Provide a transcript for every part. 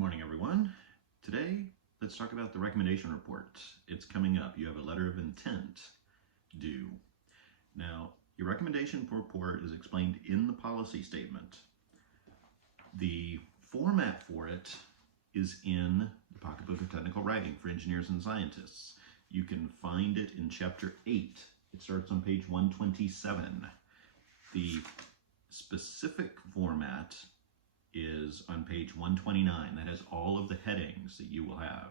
morning, everyone. Today, let's talk about the recommendation report. It's coming up. You have a letter of intent due. Now, your recommendation report is explained in the policy statement. The format for it is in the Pocketbook of Technical Writing for Engineers and Scientists. You can find it in Chapter 8. It starts on page 127. The specific format is on page 129. That has all of the headings that you will have.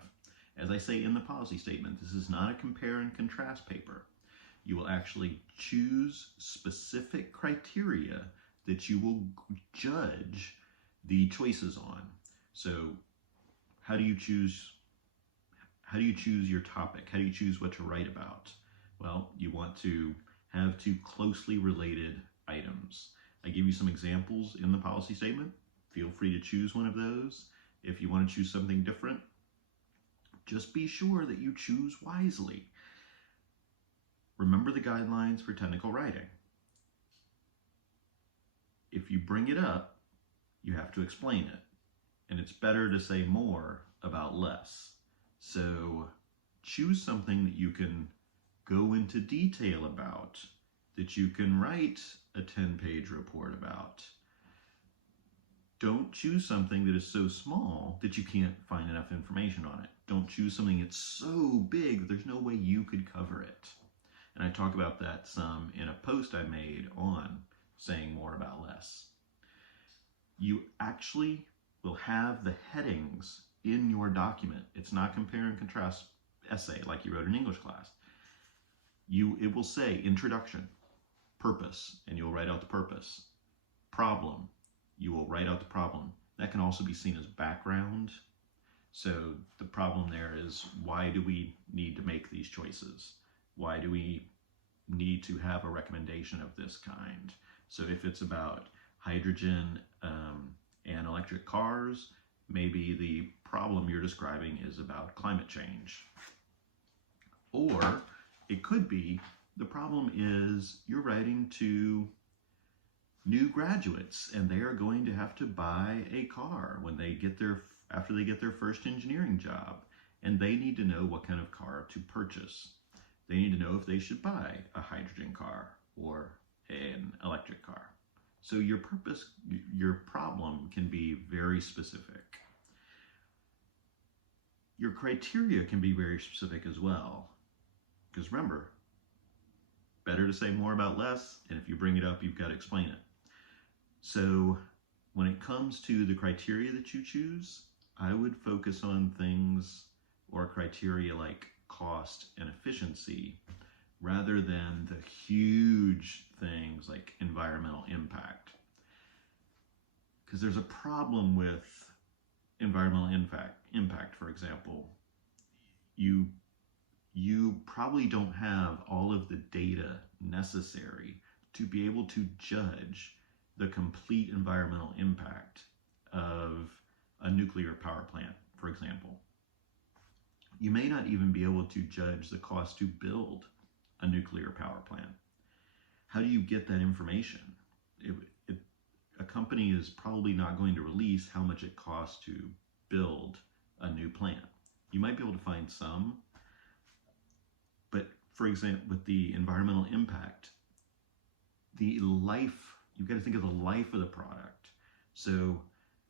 As I say in the policy statement, this is not a compare and contrast paper. You will actually choose specific criteria that you will judge the choices on. So how do you choose your topic? How do you choose what to write about? Well, you want to have two closely related items. I give you some examples in the policy statement. Feel free to choose one of those. If you want to choose something different, just be sure that you choose wisely. Remember the guidelines for technical writing. If you bring it up, you have to explain it. And it's better to say more about less. So choose something that you can go into detail about, that you can write a 10-page report about. Don't choose something that is so small that you can't find enough information on it. Don't choose something that's so big that there's no way you could cover it. And I talk about that some in a post I made on saying more about less. You actually will have the headings in your document. It's not compare and contrast essay like you wrote in English class. It will say introduction, purpose, and you'll write out the purpose. Problem, you will write out the problem. That can also be seen as background. So the problem there is, why do we need to make these choices? Why do we need to have a recommendation of this kind? So if it's about hydrogen and electric cars, maybe the problem you're describing is about climate change. Or it could be the problem is you're writing to new graduates and they are going to have to buy a car after they get their first engineering job, and they need to know what kind of car to purchase. They need to know if they should buy a hydrogen car or an electric car. So your problem can be very specific. Your criteria can be very specific as well. Because remember, better to say more about less, and if you bring it up, you've got to explain it. So when it comes to the criteria that you choose, I would focus on things or criteria like cost and efficiency rather than the huge things like environmental impact. Because there's a problem with environmental impact, for example. You probably don't have all of the data necessary to be able to judge the complete environmental impact of a nuclear power plant, for example. You may not even be able to judge the cost to build a nuclear power plant. How do you get that information? A company is probably not going to release how much it costs to build a new plant. You might be able to find some, but for example, with the environmental impact, you've got to think of the life of the product. So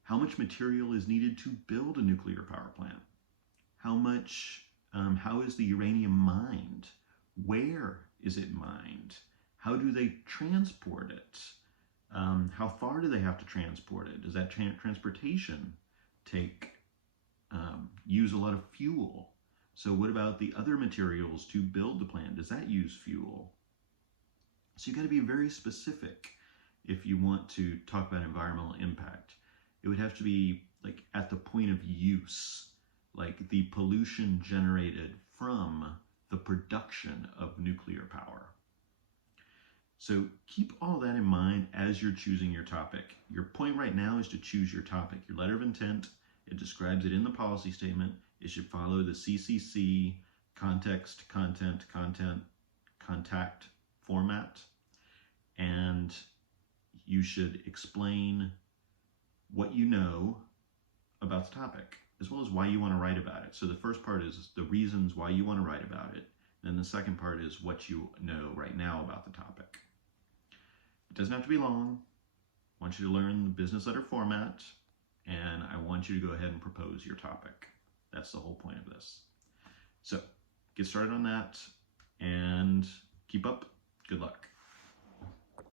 how much material is needed to build a nuclear power plant? How is the uranium mined? Where is it mined? How do they transport it? How far do they have to transport it? Does that transportation use a lot of fuel? So what about the other materials to build the plant? Does that use fuel? So you got to be very specific if you want to talk about environmental impact. It would have to be like at the point of use, like the pollution generated from the production of nuclear power. So keep all that in mind as you're choosing your topic. Your point right now is to choose your topic. Your letter of intent, it describes it in the policy statement. It should follow the CCC context, content, contact format. And you should explain what you know about the topic, as well as why you want to write about it. So the first part is the reasons why you want to write about it. And the second part is what you know right now about the topic. It doesn't have to be long. I want you to learn the business letter format, and I want you to go ahead and propose your topic. That's the whole point of this. So get started on that and keep up. Good luck.